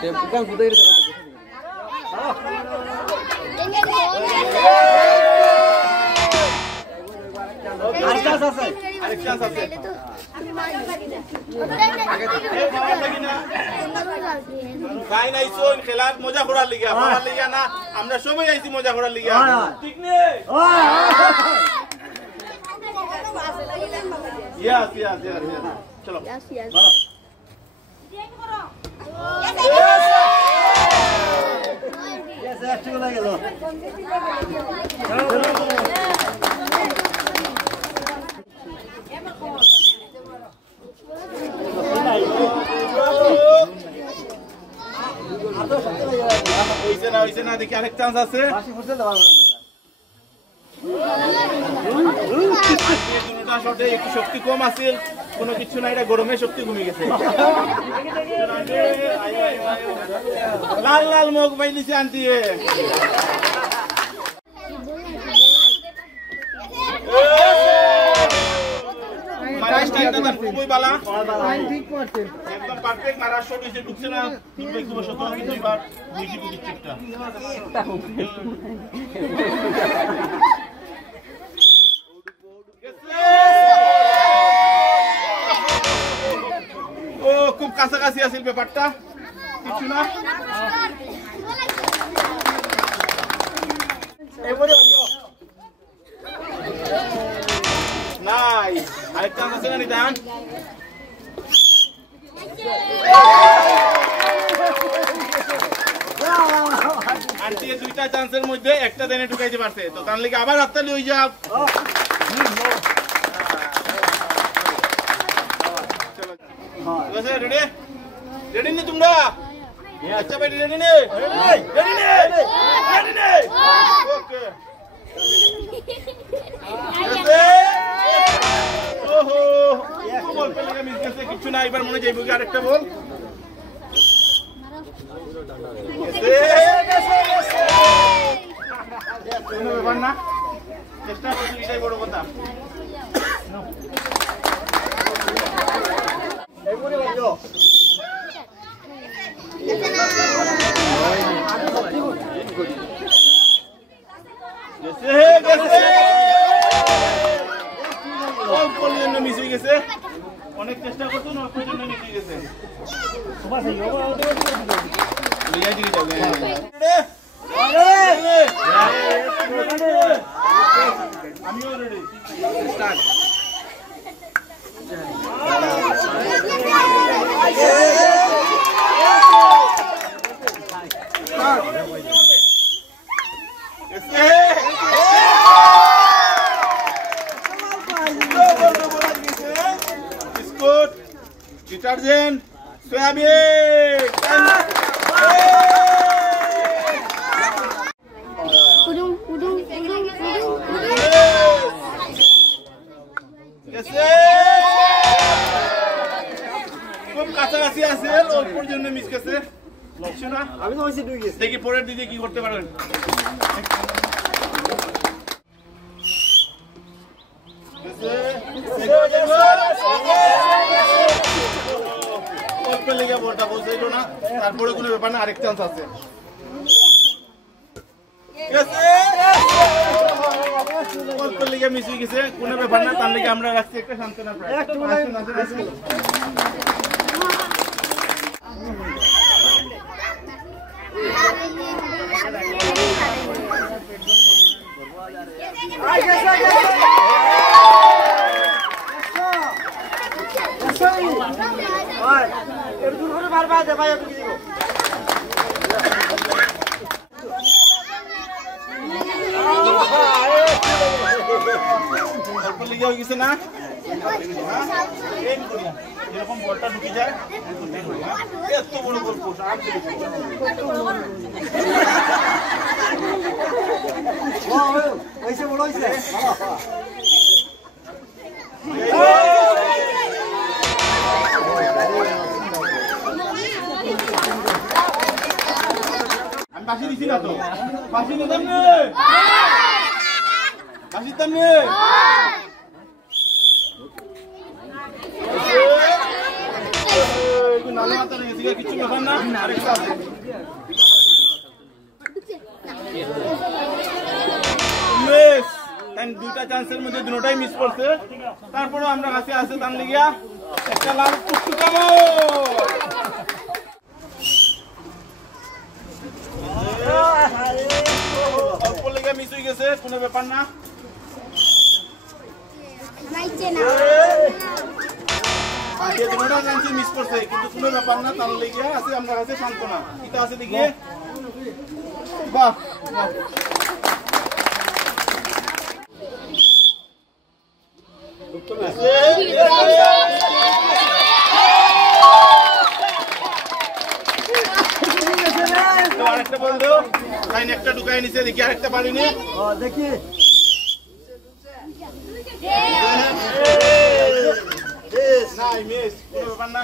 bukan kuda itu. ভাই নাই শোন খেলার মজা করার লিগা ভালো লিগা না আমরা সবাই আইছি মজা করার লিগা ঠিক নেই ইয়াস চলো মারো ইয়েস একটু লাগে গেল ওইছে না দেখি আরেক চান্স আছে দুটোটা শটে একটু শক্তি কম আছে কোনো কিছু না এটা গরমে শক্তি কমে গেছে লাল লাল মুখ বাইলিছে আন্টি খুবই বালা ঠিক করছে একদম পারফেক্ট মারা শট হইছে ঢুকছে না ফিডব্যাক দিব শত কিন্তু এবার মিউজিক উইকেটটা ও খুব কাছাকাছি আছিল ব্যাপারটা কিছু না নাই আরেকটা আছে না নিদান আন্টি দুইটা চান্সের মধ্যে একটা দেনে ঢুকাইতে পারছে তো তার লাগি আবার হাততালি হই যাও চলো বসে রেডি রেডি নি তোমরা আচ্ছা ভাই রেডি নে ওকে ওহো বল পেলে মিস গেছে কিছু না এবার মনে যাইবো কি আরেকটা বল কোনো ব্যাপার না চেষ্টা করছি এটাই বড় কথা এইবারে বাজো অনেক চেষ্টা করতো না জন্য মিস হয়ে গেছে আমিও ready start biscuit detergent soybean খুব কাছাকাছি আছে অল্পর জন্য মিস গেছে আমি তো হয়েছি দেখি পরের দিকে কি করতে পারবেন বলটা বলছিল না তারপরে কোনো ব্যাপার না আরেক চান্স আছে অল্প লেগে মিস হয়ে গেছে কোনো ব্যাপার না তার লেগে আমরা রাখছি একটা সান্ত্বনা প্রায় অল্প লেগে হয়ে গেছে না এরকম বলটা ঢুকে যায় এত বড় গল্প হয়েছে বড় হয়েছে আমি বাসি দিছি না তো বাসি দিতাম নে বাসি দিতাম নে ভালো মাথা রেখেছি কিছু ব্যাপার না আরেকটা আছে মিস এন্ড দুইটা চান্সের মধ্যে দুটোটাই মিস করছে তারপরে আমরা কাছে আছে তার লাগিয়া একটা লাল পুষ্টি কামো অল্প লেগে মিস হয়ে গেছে কোনো ব্যাপার না আগে দুটোটা চান্স মিস করছে কিন্তু কোনো ব্যাপার না তার লাগিয়া আছে আমরা কাছে সান্ত্বনা এটা আছে দেখিয়ে বাহ আরেকটা বন্ধু লাইন একটা ঢুকাই নিছে দেখি আরেকটা পারিনি দেখি নাই মিস কোনো ব্যাপার না